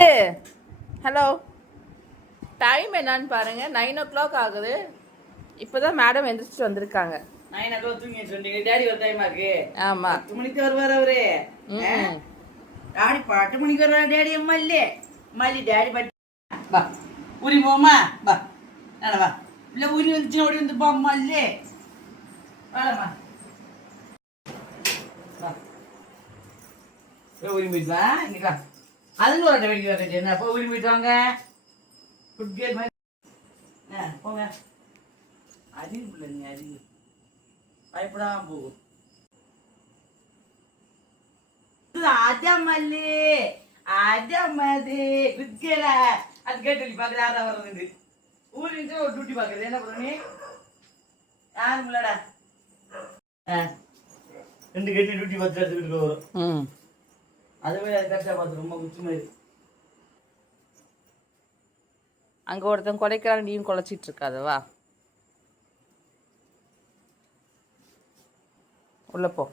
Hello, time என்னன்னு பாருங்க. 9 o'clock ஆகுது. இப்போதான் மேடம் எந்திரிச்சிட்டு வந்திருக்காங்க. 9 o'clock தூங்கிட்டு இருந்தீங்க. டேடி ஒரு டைம் ஆக்கு. ஆமா, 10 மணிக்கு வருவார் அவரு. டாடி 8 மணிக்கு வருவார். டேடி மல்லி மல்லி டேடி பட்டி வா ஊரி போமா வா வா இல்லை ஊரி வந்துச்சு ஓடி வந்து போ மல்லி வாடம்மா வா ஊரி போயிட்டு வா இன்னைக்கா அதுங்க ஒரு வெடிக்க வைக்க என்ன அப்போ ஊரி போயிட்டு வாங்க குட் கேட் மாதிரி போங்க அறிவு பிள்ளைங்க அறிவு பயப்படாம போகும் அதான் மல்லி அதான் மது குட்கேல அது கேட்டு பார்க்குற யாரா வர்றது ஊருக்கு ஒரு டியூட்டி பார்க்குறது என்ன பண்ணி யாரும் இல்லடா ரெண்டு கட்டி டியூட்டி பார்த்து எடுத்துக்கிட்டு வரும் அதுவே அது கரெக்டாக பார்த்து ரொம்ப குச்சி மாதிரி அங்க ஒருத்தன் கொலைக்கிறான், நீயும் கொலைச்சிட்டு இருக்காதவா. உள்ள போ.